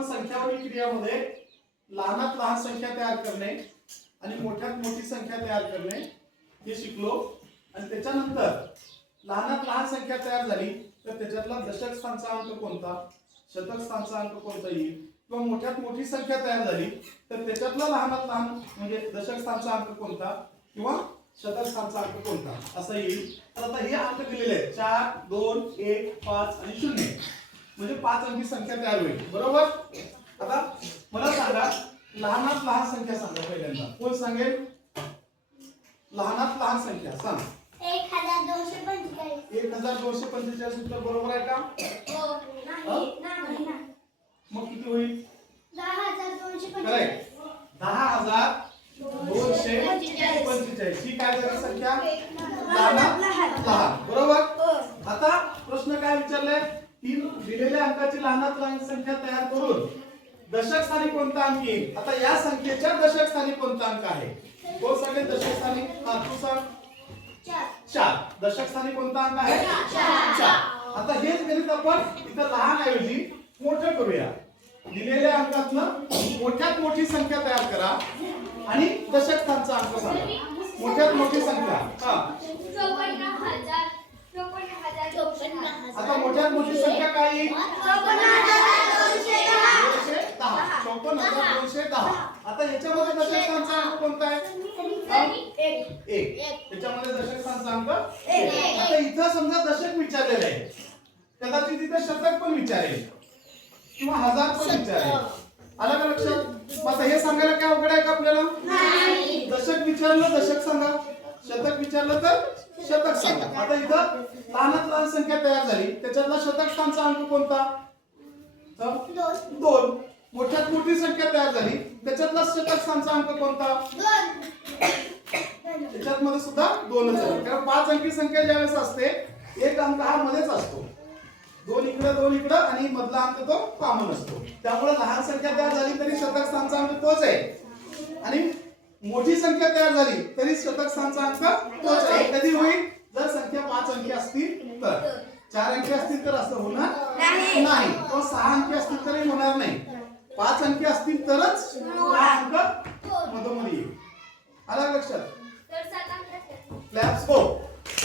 आपण संख्यावरील क्रियामध्ये लहानात लहान संख्या तयार करणे आणि मोठ्यात मोठी संख्या तयार करणे हे शिकलो। आणि त्याच्यानंतर लहानात लहान संख्या तयार झाली तर त्याच्यातला दशक स्थानचा अंक कोणता, शतक स्थानचा अंक कोणता येईल, किंवा मोठ्यात मोठी संख्या तयार झाली तर त्याच्यातला लहानात लहान म्हणजे दशक स्थानचा अंक कोणता किंवा शतक स्थानचा अंक कोणता असा येईल। तर आता हे अंक दिलेले आहेत 4 2 1 5 आणि 0 म्हणजे 5 अंकी संख्या तयार होईल बरोबर। आता मला सांगा लहानात लहान संख्या सांगा पहिल्यांदा, कोण सांगेल? लहानात लहान संख्या सांग। 1245 उत्तर बरोबर आहे का? मग किती होईल? 10,245 10,245 ही काय झाली संख्या? लहानात लहान बरोबर। आता प्रश्न काय विचारलाय की दिलेल्या अंकाची लहानात लहान संख्या तयार करून दशक स्थानी कोणता अंक येईल। आता या संख्येच्या दशक स्थानी कोणता अंक आहे? कोण सांगेल दशक स्थानी? हा तू सांग। 4 दशक स्थानी कोणता अंक आहे? 4। आता हेच गणित आपण इथं लहान ऐवजी मोठं करूया। दिलेल्या अंकातनं मोठ्यात मोठी संख्या तयार करा आणि दशक स्थानचा अंक सांगा। मोठ्यात मोठी संख्या हा 54,000 आता मोठ्यात मोठी संख्या काय येईल? 54,210 आता याच्यामध्ये दशक स्थानचा अंक कोणता आहे? 1 याच्यामध्ये दशक स्थानचा अंक 1। आता इथं समजा दशक विचारलेलं आहे, कदाचित इथं शतक पण विचारेल किंवा हजार पण विचारेल, आलं का लक्षात? आता हे सांगायला काय अवघड आहे का आपल्याला? नाही। दशक विचारलं दशक सांगा, शतक विचारलं तर शतक सांगा। आता इथं लहानात लहान संख्या तयार झाली त्याच्यातला शतक स्थानचा अंक कोणता? 2। मोठ्यात मोठी संख्या तयार झाली त्याच्यातला शतक स्थानचा अंक कोणता? 2। त्याच्यात मध्ये सुद्धा 2च आहे, कारण 5 अंकी संख्या ज्यावेळेस असते एक अंक हा मध्येच असतो, 2 इकडं आणि मधला अंक तो कॉमन असतो, त्यामुळे लहान संख्या तयार झाली तरी शतक स्थानचा अंक तोच आहे आणि मोठी संख्या तयार झाली तरी शतक स्थानचा अंक तोच आहे। कधी होईल? जर संख्या 5 अंकी असतील तर, 4 अंकी असतील तर असं होणार नाही, किंवा 6 अंकी असतील तरी होणार नाही, 5 अंकी असतील तरच हा अंक मधोमध येईल, आला लक्षात? क्लॅप्स गो।